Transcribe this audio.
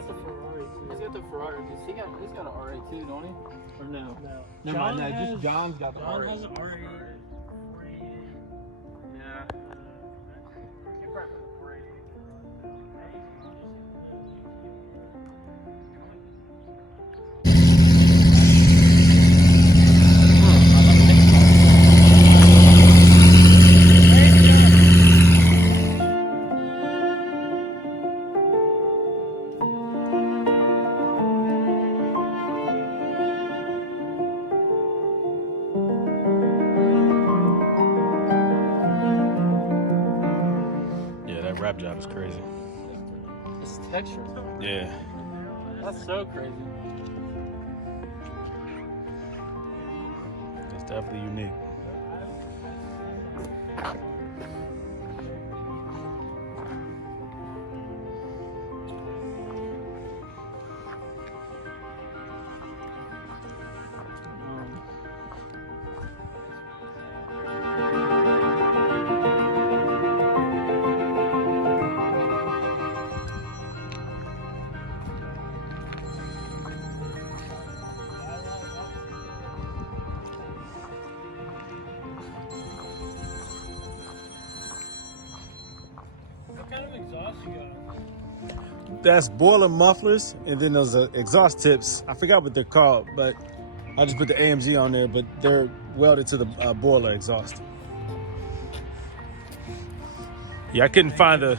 got the Ferrari too. He's got the Ferrari. He's got an R8 too, don't he? Or no? No. Never mind. No, just John's got the John R8. has an R8. Yeah. Yeah, that wrap job is crazy. This texture. Yeah. That's so crazy. It's definitely unique. What kind of exhaust you got? That's boiler mufflers, and then those exhaust tips. I forgot what they're called, but I just put the AMG on there, but they're welded to the boiler exhaust. Yeah, I couldn't find the